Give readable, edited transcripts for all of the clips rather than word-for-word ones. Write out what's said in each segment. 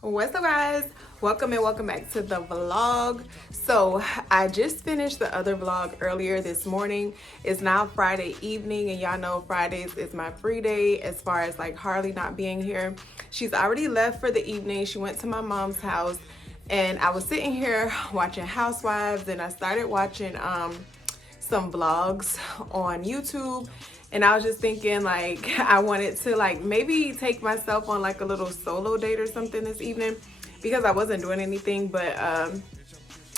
What's up, guys? Welcome and welcome back to the vlog. So I just finished the other vlog earlier this morning. It's now Friday evening, and y'all know Fridays is my free day as far as like Harley not being here. She's already left for the evening. She went to my mom's house, and I was sitting here watching Housewives, and I started watching some vlogs on YouTube. And I was just thinking, like, I wanted to like maybe take myself on like a little solo date or something this evening, because I wasn't doing anything but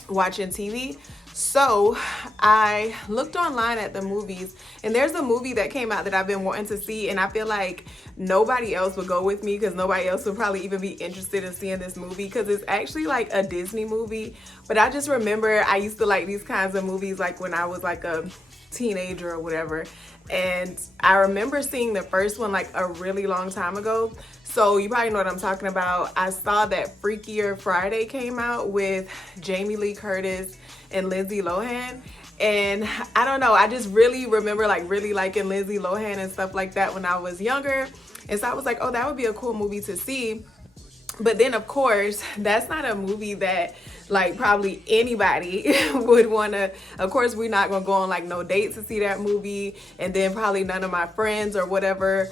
watching TV. So I looked online at the movies, and there's a movie that came out that I've been wanting to see, and I feel like nobody else would go with me because nobody else would probably even be interested in seeing this movie, because it's actually like a Disney movie. But I just remember I used to like these kinds of movies like when I was like a teenager or whatever, and I remember seeing the first one like a really long time ago. So you probably know what I'm talking about. I saw that Freakier Friday came out with Jamie Lee Curtis and Lindsay Lohan, and I don't know, I just really remember like really liking Lindsay Lohan and stuff like that when I was younger. And so I was like, oh, that would be a cool movie to see. But then of course that's not a movie that like probably anybody would want to, of course we're not gonna go on like no date to see that movie, and then probably none of my friends or whatever,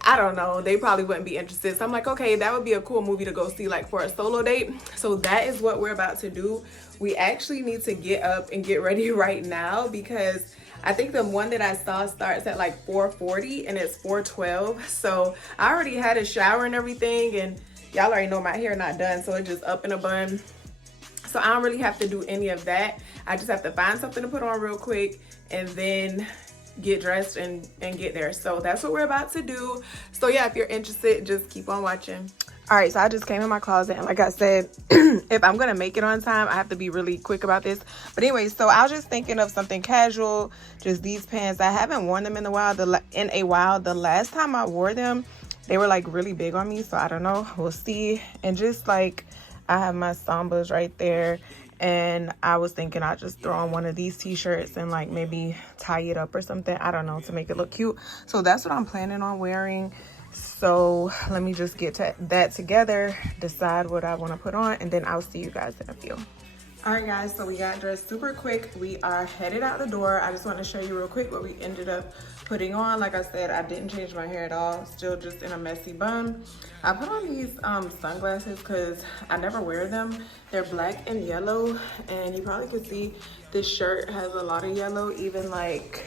I don't know, they probably wouldn't be interested. So I'm like, okay, that would be a cool movie to go see like for a solo date. So that is what we're about to do. We actually need to get up and get ready right now, because I think the one that I saw starts at like 4:40 and it's 4:12. So I already had a shower and everything, and y'all already know my hair not done, so it's just up in a bun. So I don't really have to do any of that. I just have to find something to put on real quick and then get dressed and get there. So that's what we're about to do. So yeah, if you're interested, just keep on watching. All right, so I just came in my closet, and like I said, if I'm gonna make it on time, I have to be really quick about this. But anyway, so I was just thinking of something casual, just these pants. I haven't worn them in a while. The last time I wore them, they were like really big on me, so I don't know, we'll see. And just like, I have my Sambas right there, and I was thinking I'd just throw on one of these t-shirts and like maybe tie it up or something, I don't know, to make it look cute. So that's what I'm planning on wearing. So let me just get that together, decide what I want to put on, and then I'll see you guys in a few. All right guys, so we got dressed super quick. We are headed out the door. I just want to show you real quick what we ended up putting on. Like I said, I didn't change my hair at all, still just in a messy bun. I put on these sunglasses because I never wear them. They're black and yellow, and you probably could see this shirt has a lot of yellow, even like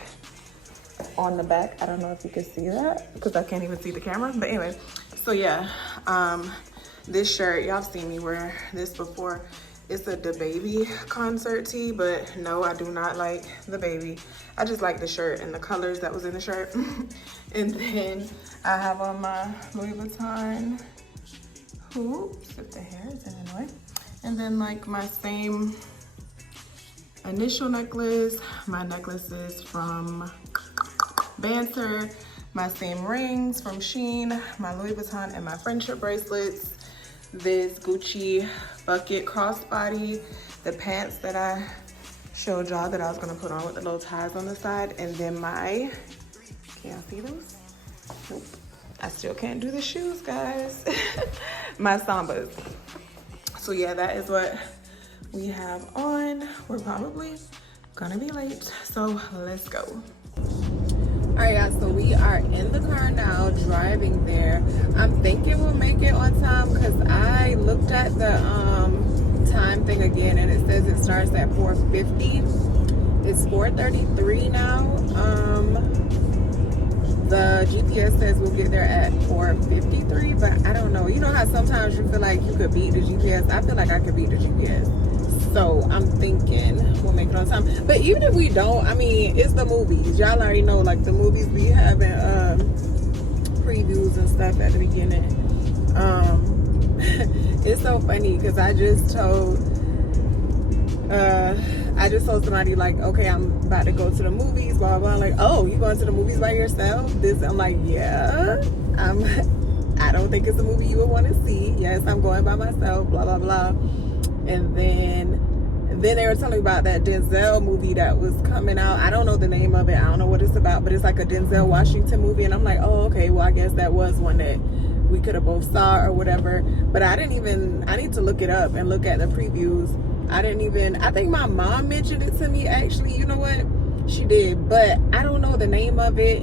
on the back. I don't know if you can see that because I can't even see the camera, but anyway. So yeah, this shirt, y'all seen me wear this before. It's a DaBaby concert tee, but no, I do not like DaBaby. I just like the shirt and the colors that was in the shirt. And then I have on my Louis Vuitton hoops, if the hair is in the way. And then like my same initial necklace. My necklaces from Banter. My same rings from Shein. My Louis Vuitton and my friendship bracelets. This Gucci bucket crossbody, the pants that I showed y'all that I was gonna put on with the little ties on the side, and then my, can y'all see those? Nope, I still can't do the shoes, guys. My Sambas. So yeah, that is what we have on. We're probably gonna be late, so let's go. All right guys, so we are in the car now, driving there. I'm thinking we'll make it on time because I looked at the time thing again, and it says it starts at 4:50. It's 4:33 now. The GPS says we'll get there at 4:53, but I don't know. You know how sometimes you feel like you could beat the GPS? I feel like I could beat the GPS. So I'm thinking we'll make it on time. But even if we don't, I mean, it's the movies. Y'all already know, like the movies be having previews and stuff at the beginning. It's so funny because I just told somebody like, okay, I'm about to go to the movies, blah blah blah. Like, oh, you going to the movies by yourself? I'm like, yeah. I don't think it's a movie you would want to see. Yes, I'm going by myself, blah blah blah. And then then they were telling me about that Denzel movie that was coming out. I don't know the name of it. I don't know what it's about, but it's like a Denzel Washington movie. And I'm like, oh, okay, well, I guess that was one that we could have both saw or whatever. But I need to look it up and look at the previews. I think my mom mentioned it to me, actually. You know what? She did. But I don't know the name of it.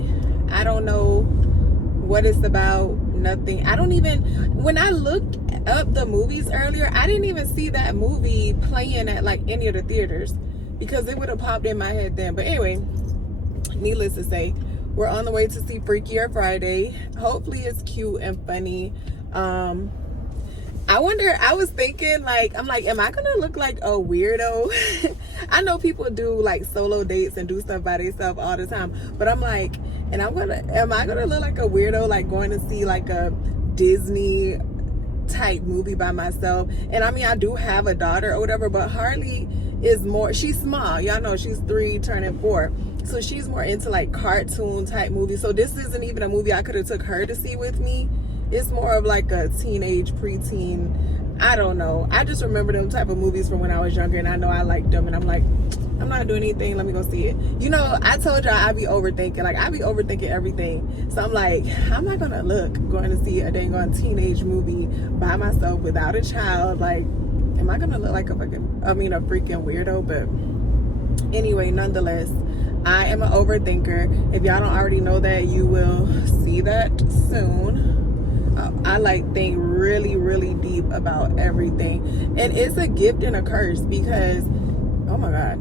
I don't know what it's about. Nothing. When I looked up the movies earlier, I didn't even see that movie playing at like any of the theaters, because it would have popped in my head then. But anyway, needless to say, we're on the way to see Freakier Friday. Hopefully it's cute and funny. I was thinking, like, I'm like, am I gonna look like a weirdo? I know people do like solo dates and do stuff by themselves all the time, but I'm like, am I gonna look like a weirdo, like going to see like a Disney type movie by myself? And I mean, I do have a daughter or whatever, but Harley is more, she's small, y'all know, she's 3 turning 4, so she's more into like cartoon type movies. So this isn't even a movie I could have took her to see with me. It's more of like a teenage, preteen, I don't know. I just remember them type of movies from when I was younger, and I know I liked them, and I'm like, I'm not doing anything, let me go see it. You know, I told y'all I be overthinking. Like, I be overthinking everything. So I'm like, how am I gonna look going to see a dang on teenage movie by myself without a child? Like, am I gonna look like a freaking weirdo? But anyway, nonetheless, I am an overthinker. If y'all don't already know that, you will see that soon. I like think really, really deep about everything. And it's a gift and a curse, because, oh my God,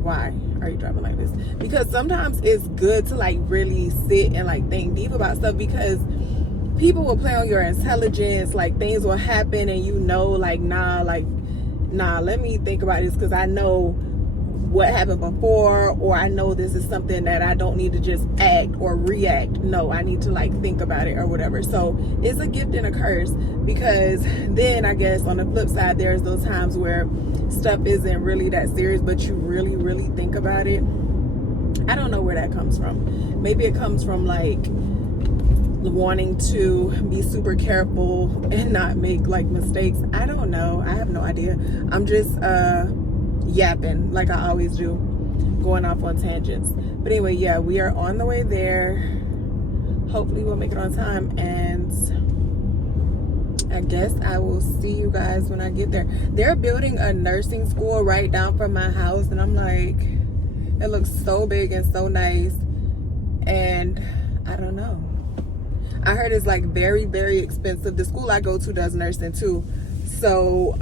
why are you driving like this? Because sometimes it's good to like really sit and like think deep about stuff, because people will play on your intelligence. Like, things will happen and you know, like, nah, let me think about this, because I know what happened before, or I know this is something that I don't need to just act or react. No, I need to like think about it or whatever. So it's a gift and a curse, because then I guess on the flip side, there's those times where stuff isn't really that serious, but you really, really think about it. I don't know where that comes from. Maybe it comes from like wanting to be super careful and not make like mistakes. I don't know. I have no idea. I'm just yapping like I always do, going off on tangents. But anyway, yeah, we are on the way there. Hopefully we'll make it on time, and I guess I will see you guys when I get there. They're building a nursing school right down from my house, and I'm like, it looks so big and so nice, and I don't know. I heard it's like very, very expensive. The school I go to does nursing too. So,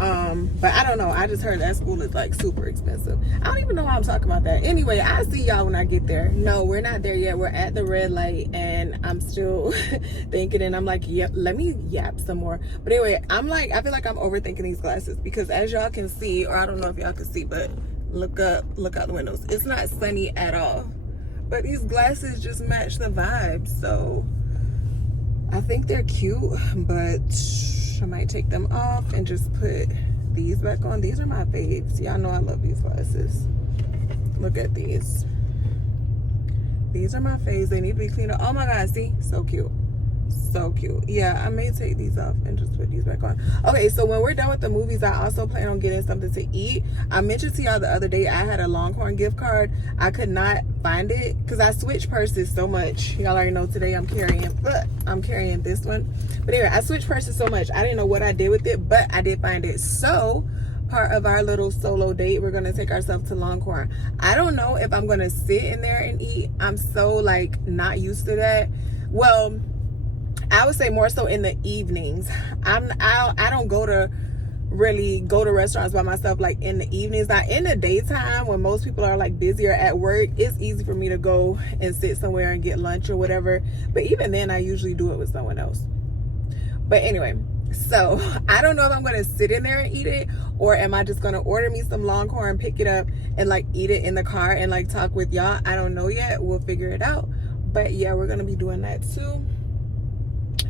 but I don't know. I just heard that school is like super expensive. I don't even know why I'm talking about that. Anyway, I'll see y'all when I get there. No, we're not there yet. We're at the red light, and I'm still thinking, and I'm like, yep, let me yap some more. But anyway, I feel like I'm overthinking these glasses, because as y'all can see, or I don't know if y'all can see, but look out the windows. It's not sunny at all, but these glasses just match the vibe. So I think they're cute, but I might take them off and just put these back on. These are my faves. Y'all know I love these glasses. Look at these. These are my faves. They need to be cleaned up. Oh my God, see? So cute. So cute. Yeah, I may take these off and just put these back on. Okay, so when we're done with the movies, I also plan on getting something to eat. I mentioned to y'all the other day I had a Longhorn gift card. I could not find it because I switched purses so much. Y'all already know today I'm carrying this one. But anyway, I switched purses so much. I didn't know what I did with it, but I did find it. So part of our little solo date, we're gonna take ourselves to Longhorn. I don't know if I'm gonna sit in there and eat. I'm so like not used to that. Well, I would say more so in the evenings. I don't really go to restaurants by myself like in the evenings. Now in the daytime, when most people are like busier at work, it's easy for me to go and sit somewhere and get lunch or whatever. But even then, I usually do it with someone else. But anyway, so I don't know if I'm gonna sit in there and eat it, or am I just gonna order me some Longhorn, pick it up, and like eat it in the car and like talk with y'all. I don't know yet. We'll figure it out. But yeah, we're gonna be doing that too.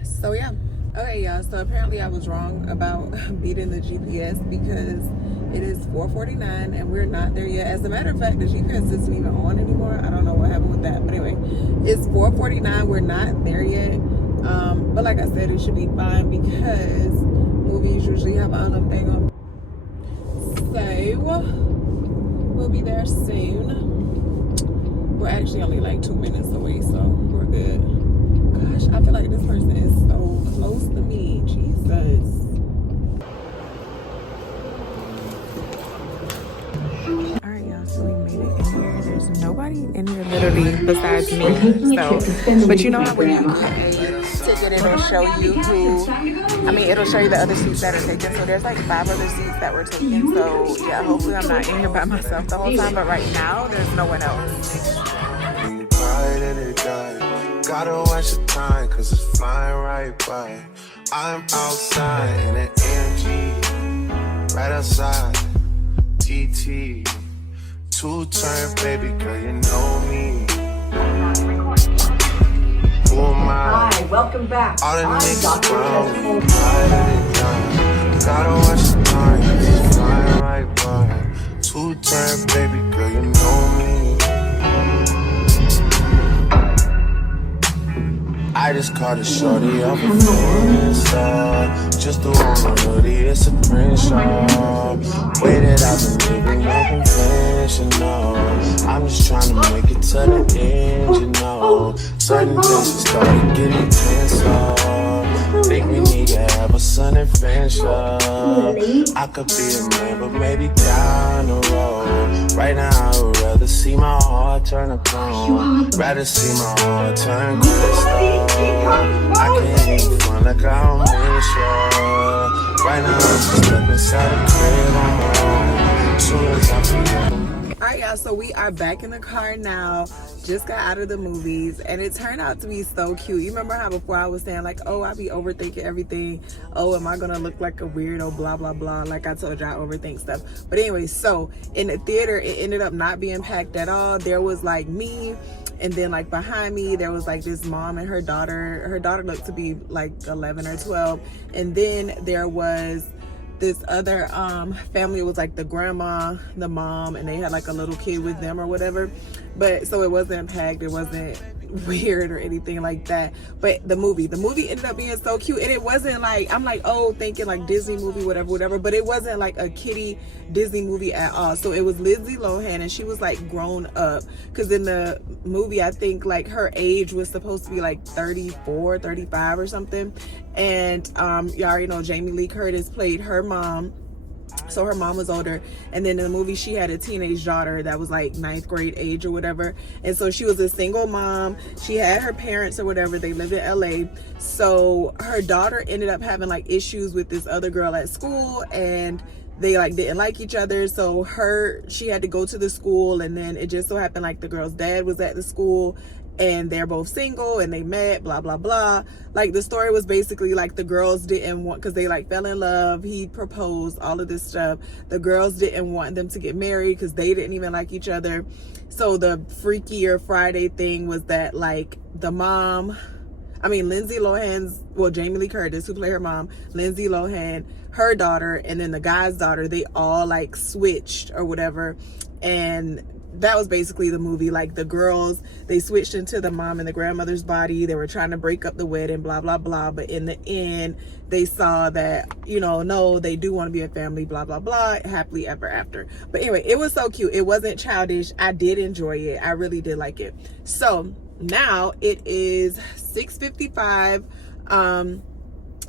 So yeah. Okay, y'all, so apparently I was wrong about beating the GPS, because it is 4:49 and we're not there yet. As a matter of fact, the GPS isn't even on anymore. I don't know what happened with that, but anyway, it's 4:49. We're not there yet, but like I said, it should be fine, because movies usually have all them things on. So We'll be there soon. We're actually only like 2 minutes away, so we're good. Gosh, I feel like this person is so close to me. Jesus. Alright, y'all, so we made it in here. There's nobody in here literally besides me. So, but you know how when you pay ticket, it'll show you who, I mean, it'll show you the other seats that are taken. So there's like 5 other seats that were taken. So yeah, hopefully I'm not in here by myself the whole time. But right now, there's no one else. Gotta watch the time, cause it's flying right by. I'm outside in an AMG, right outside, GT. 2-turn, baby girl, you know me. Who am I? Hi, welcome back. All the niggas around me, gotta watch the time, cause it's flying right by. 2-turn, baby girl, you know me. I just caught a shorty off a Insta. Just threw on a hoodie, it's a print shop. Way that I've been living unconventional. I'm just trying to make it to the end, you know. Certain things started getting tenser. Think we need to have a son and friendship. I could be a man, but maybe down the road. Right now I would rather see my heart turn to chrome. Rather see my heart turn crystal. I can't even front like I don't miss you. Right now I'm just stuck inside a crib on my own. Soon as I feel. Alright, y'all, so we are back in the car now. Just got out of the movies, and it turned out to be so cute. You remember how before I was saying like, oh, I be overthinking everything. Oh, am I gonna look like a weirdo, blah blah blah. Like I told you, I overthink stuff. But anyway, so in the theater, it ended up not being packed at all. There was like me, and then like behind me there was like this mom and her daughter looked to be like 11 or 12, and then there was this other family. It was like the grandma, the mom, and they had like a little kid with them or whatever. But so it wasn't packed, it wasn't weird or anything like that. But the movie ended up being so cute, and it wasn't like, I'm like, oh, thinking like Disney movie, whatever, but it wasn't like a kiddie Disney movie at all. So it was Lindsay Lohan, and she was like grown up, because in the movie I think like her age was supposed to be like 34, 35 or something. And you already know Jamie Lee Curtis played her mom. So her mom was older, and then in the movie she had a teenage daughter that was like 9th grade age or whatever. And so she was a single mom. She had her parents or whatever. They lived in LA. So her daughter ended up having like issues with this other girl at school, and they like didn't like each other. So she had to go to the school, and then it just so happened like the girl's dad was at the school, and they're both single, and they met, blah blah blah. Like the story was basically like the girls didn't want, because they like fell in love, he proposed, all of this stuff. The girls didn't want them to get married because they didn't even like each other. So the freakier Friday thing was that like the mom, I mean Lindsay Lohan's, well, Jamie Lee Curtis, who played her mom, Lindsay Lohan, her daughter, and then the guy's daughter, they all like switched or whatever. And that was basically the movie. Like the girls, they switched into the mom and the grandmother's body. They were trying to break up the wedding, blah blah blah, but in the end they saw that, you know, no, they do want to be a family, blah blah blah, happily ever after. But anyway, it was so cute. It wasn't childish. I did enjoy it. I really did like it. So now it is 6:55.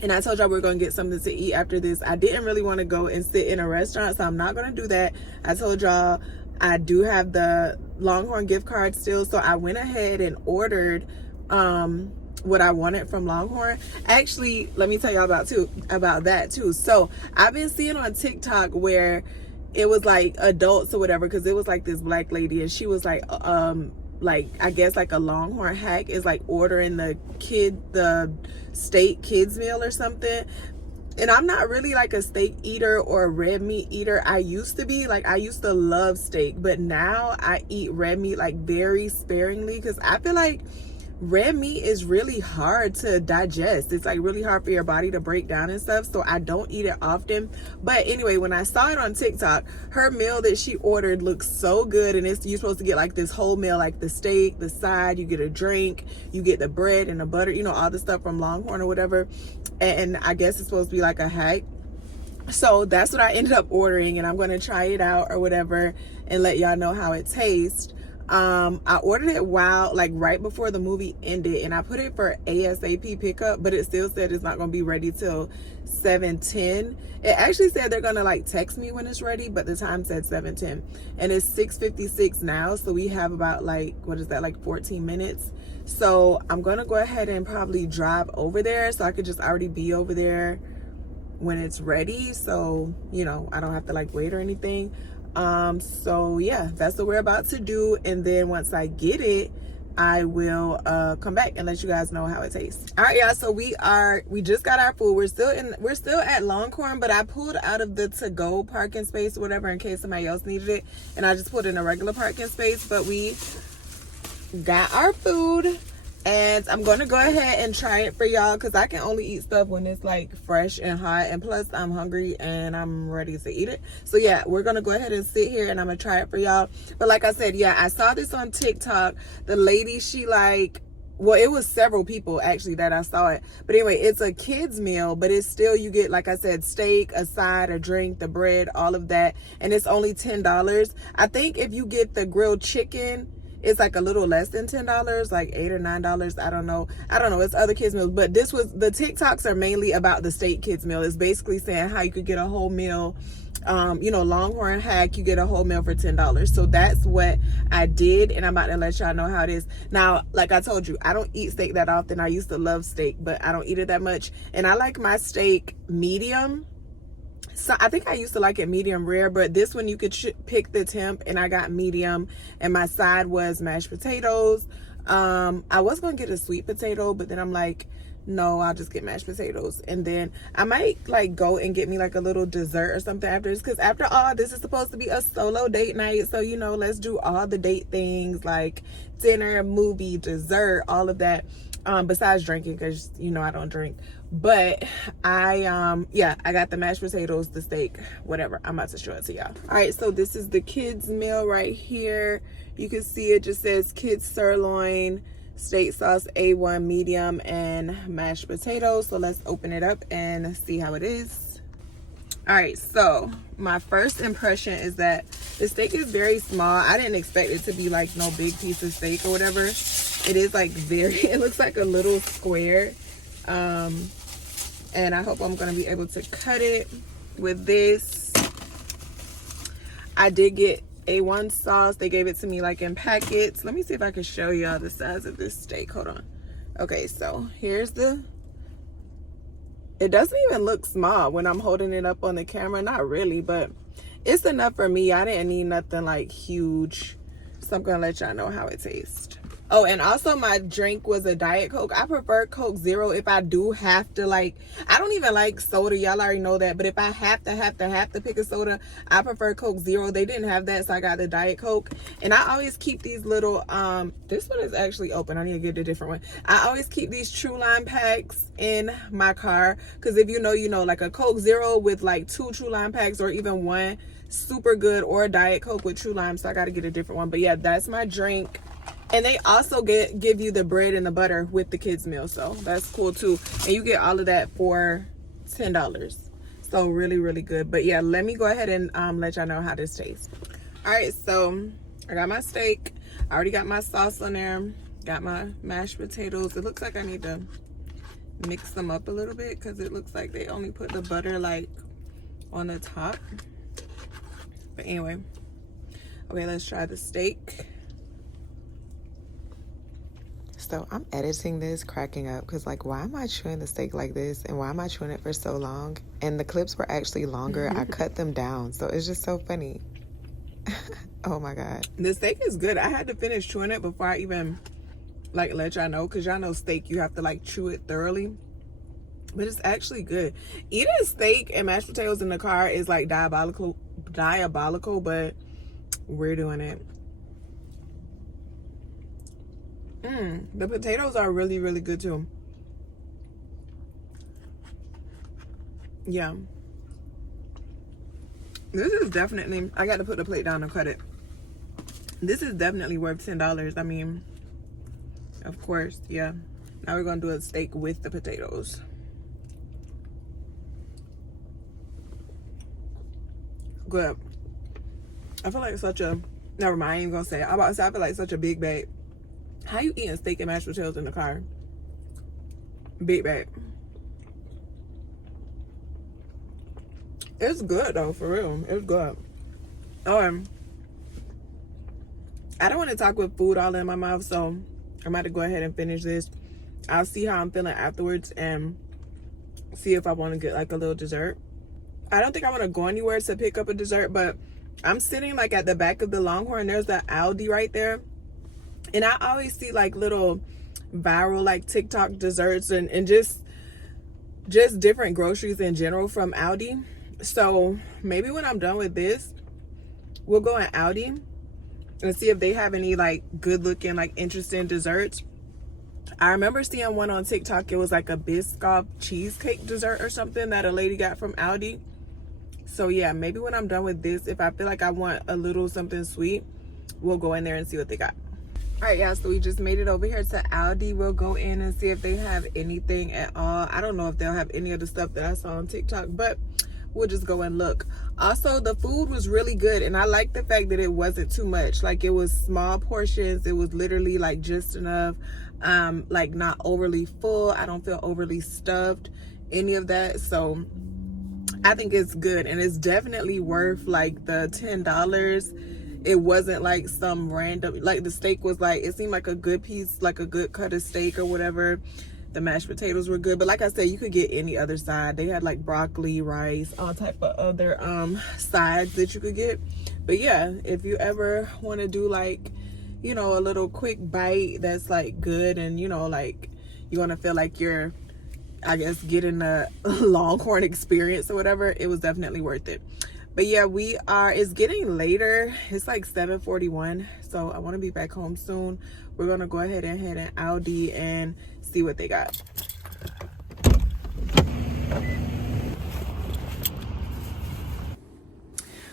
And I told y'all we are going to get something to eat after this. I didn't really want to go and sit in a restaurant, so I'm not going to do that. I told y'all I do have the Longhorn gift card still, so I went ahead and ordered what I wanted from Longhorn. Actually, let me tell y'all about that too. So I've been seeing on TikTok where it was like adults or whatever, because it was like this black lady, and she was like I guess like a Longhorn hack is like ordering the steak kids meal or something. And I'm not really like a steak eater or a red meat eater. I used to be, like I used to love steak, but now I eat red meat like very sparingly, because I feel like red meat is really hard to digest. It's like really hard for your body to break down and stuff, so I don't eat it often. But anyway, when I saw it on TikTok, her meal that she ordered looks so good, and you're supposed to get like this whole meal, like the steak, the side, you get a drink, you get the bread and the butter, you know, all the stuff from Longhorn or whatever. And I guess it's supposed to be like a hack. So that's what I ended up ordering, and I'm gonna try it out or whatever and let y'all know how it tastes. I ordered it right before the movie ended, and I put it for ASAP pickup, but it still said it's not gonna be ready till 7:10. It actually said they're gonna like text me when it's ready, but the time said 7:10, and it's 6:56 now, so we have about like, what is that, like 14 minutes. So I'm gonna go ahead and probably drive over there so I could just already be over there when it's ready, so you know I don't have to like wait or anything. So yeah, that's what we're about to do, and then once I get it, I will come back and let you guys know how it tastes. All right, y'all, so we just got our food. We're still at Longhorn, but I pulled out of the to-go parking space or whatever in case somebody else needed it, and I just put in a regular parking space. But we got our food, and I'm gonna go ahead and try it for y'all because I can only eat stuff when it's like fresh and hot, and plus I'm hungry and I'm ready to eat it. So yeah, we're gonna go ahead and sit here and I'm gonna try it for y'all. But like I said, yeah, I saw this on TikTok. The lady, she like, well, it was several people actually that I saw it, but anyway, it's a kids meal, but it's still, you get, like I said, steak, a side, a drink, the bread, all of that, and it's only $10. I think if you get the grilled chicken, it's like a little less than $10, like $8 or $9. I don't know. It's other kids meals, but the TikToks are mainly about the steak kids meal. It's basically saying how you could get a whole meal. Longhorn hack, you get a whole meal for $10. So that's what I did, and I'm about to let y'all know how it is. Now, like I told you, I don't eat steak that often. I used to love steak, but I don't eat it that much, and I like my steak medium. So I think I used to like it medium rare, but this one you could pick the temp, and I got medium, and my side was mashed potatoes. I was gonna get a sweet potato, but then I'm like, no, I'll just get mashed potatoes, and then I might like go and get me like a little dessert or something after this, because after all, this is supposed to be a solo date night, so you know, let's do all the date things like dinner, movie, dessert, all of that. Besides drinking, because you know I don't drink. But I got the mashed potatoes, the steak, whatever. I'm about to show it to y'all. All right, so this is the kids meal right here. You can see it just says kids sirloin, steak sauce A1 medium, and mashed potatoes. So let's open it up and see how it is. All right, so my first impression is that the steak is very small. I didn't expect it to be like no big piece of steak or whatever. It is like it looks like a little square. And I hope I'm gonna be able to cut it with this. I did get A1 sauce. They gave it to me like in packets. Let me see if I can show y'all the size of this steak. Hold on. Okay, so here's it doesn't even look small when I'm holding it up on the camera. Not really, but it's enough for me. I didn't need nothing like huge. So I'm gonna let y'all know how it tastes. Oh, and also my drink was a Diet Coke. I prefer Coke Zero if I do have to, like, I don't even like soda. Y'all already know that. But if I have to pick a soda, I prefer Coke Zero. They didn't have that, so I got the Diet Coke. And I always keep these little, this one is actually open. I need to get a different one. I always keep these True Lime packs in my car. Because if you know, you know, like a Coke Zero with like 2 True Lime packs or even one, super good. Or a Diet Coke with True Lime. So I got to get a different one. But yeah, that's my drink. And they also give you the bread and the butter with the kids meal, so that's cool too. And you get all of that for $10. So really, really good. But yeah, let me go ahead and let y'all know how this tastes. All right, so I got my steak. I already got my sauce on there. Got my mashed potatoes. It looks like I need to mix them up a little bit because it looks like they only put the butter like on the top. But anyway, okay, let's try the steak. So I'm editing this, cracking up, because like, why am I chewing the steak like this, and why am I chewing it for so long? And the clips were actually longer. I cut them down, so it's just so funny. Oh my god, the steak is good. I had to finish chewing it before I even like let y'all know, because y'all know steak, you have to like chew it thoroughly. But it's actually good. Eating steak and mashed potatoes in the car is like diabolical, but we're doing it. The potatoes are really, really good too. Yeah. This is definitely, I got to put the plate down and cut it. This is definitely worth $10. I mean, of course, yeah. Now we're going to do a steak with the potatoes. good. I feel like such a, never mind, I ain't even gonna say it. I'm about to say, I feel like such a big babe. How you eating steak and mashed potatoes in the car? Big babe. It's good though, for real. It's good. I don't want to talk with food all in my mouth, so I'm about to go ahead and finish this. I'll see how I'm feeling afterwards and see if I want to get like a little dessert. I don't think I want to go anywhere to pick up a dessert, but I'm sitting like at the back of the Longhorn. There's that Aldi right there. And I always see like little viral like TikTok desserts and just different groceries in general from Aldi. So maybe when I'm done with this, we'll go in Aldi and see if they have any like good looking, like interesting desserts. I remember seeing one on TikTok. It was like a Biscoff cheesecake dessert or something that a lady got from Aldi. So yeah, maybe when I'm done with this, if I feel like I want a little something sweet, we'll go in there and see what they got. All right, y'all, so we just made it over here to Aldi. We'll go in and see if they have anything at all. I don't know if they'll have any of the stuff that I saw on TikTok, but we'll just go and look. Also, the food was really good, and I like the fact that it wasn't too much. Like, it was small portions. It was literally like just enough, like not overly full. I don't feel overly stuffed, any of that. So I think it's good, and it's definitely worth like the $10. It wasn't like some random, like the steak was like, it seemed like a good piece, like a good cut of steak or whatever. The mashed potatoes were good, but like I said, you could get any other side. They had like broccoli, rice, all type of other sides that you could get. But yeah, if you ever want to do like, you know, a little quick bite that's like good, and you know, like you want to feel like you're, I guess, getting a Longhorn experience or whatever, it was definitely worth it. But yeah, it's getting later. It's like 7:41, so I want to be back home soon. We're gonna go ahead and head in Aldi and see what they got.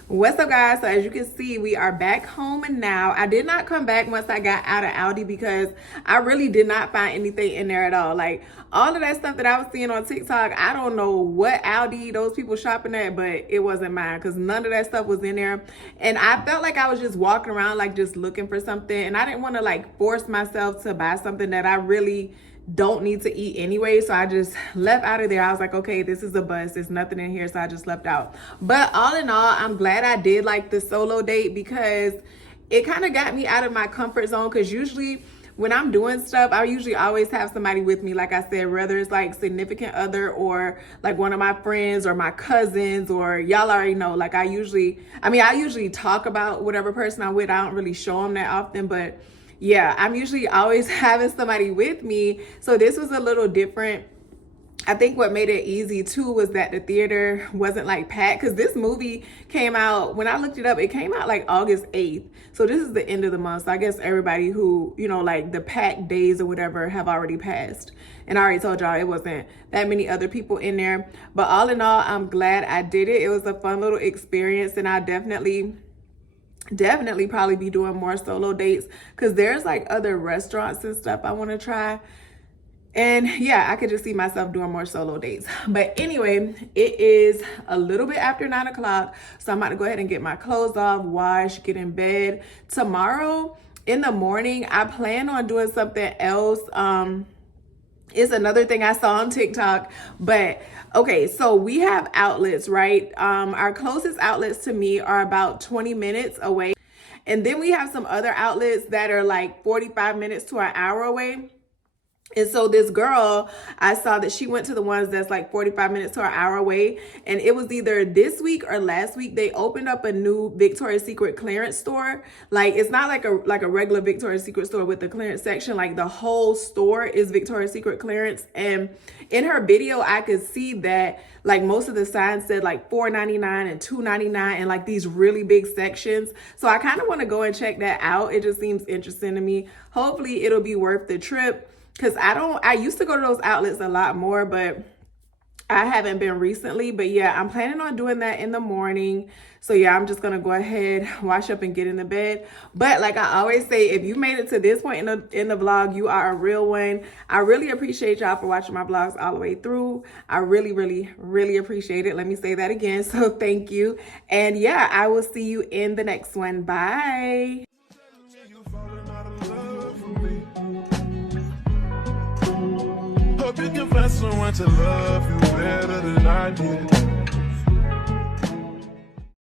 What's up, guys? So as you can see, we are back home now. I did not come back once I got out of Aldi because I really did not find anything in there at all. Like, all of that stuff that I was seeing on TikTok, I don't know what Aldi those people shopping at, but it wasn't mine because none of that stuff was in there. And I felt like I was just walking around like just looking for something, and I didn't want to like force myself to buy something that I really don't need to eat anyway. So I just left out of there. I was like, okay, this is a bust, there's nothing in here, so I just left out. But all in all, I'm glad I did like the solo date because it kind of got me out of my comfort zone. Because usually when I'm doing stuff, I usually always have somebody with me, like I said, whether it's like significant other or like one of my friends or my cousins, or y'all already know, like I usually talk about whatever person I'm with. I don't really show them that often, but yeah, I'm usually always having somebody with me. So this was a little different. I think what made it easy too was that the theater wasn't like packed, because this movie came out, when I looked it up, it came out like August 8th. So this is the end of the month. So I guess everybody who, you know, like the packed days or whatever have already passed. And I already told y'all it wasn't that many other people in there. But all in all, I'm glad I did it. It was a fun little experience, and I definitely probably be doing more solo dates, because there's like other restaurants and stuff I want to try. And yeah, I could just see myself doing more solo dates. But anyway, it is a little bit after 9 o'clock, so I'm about to go ahead and get my clothes off, wash, get in bed. Tomorrow in the morning, I plan on doing something else. It's another thing I saw on TikTok. But okay, so we have outlets, right? Our closest outlets to me are about 20 minutes away. And then we have some other outlets that are like 45 minutes to an hour away. And so this girl, I saw that she went to the ones that's like 45 minutes to an hour away. And it was either this week or last week, they opened up a new Victoria's Secret clearance store. Like, it's not like a regular Victoria's Secret store with the clearance section. Like, the whole store is Victoria's Secret clearance. And in her video, I could see that like most of the signs said like $4.99 and $2.99 and like these really big sections. So I kind of want to go and check that out. It just seems interesting to me. Hopefully it'll be worth the trip. Because I used to go to those outlets a lot more, but I haven't been recently, but yeah, I'm planning on doing that in the morning. So yeah, I'm just gonna go ahead, wash up, and get in the bed. But like I always say, if you made it to this point in the vlog, you are a real one. I really appreciate y'all for watching my vlogs all the way through. I really, really, really appreciate it. Let me say that again. So thank you. And yeah, I will see you in the next one. Bye. Hope you can find someone to love you better than I did.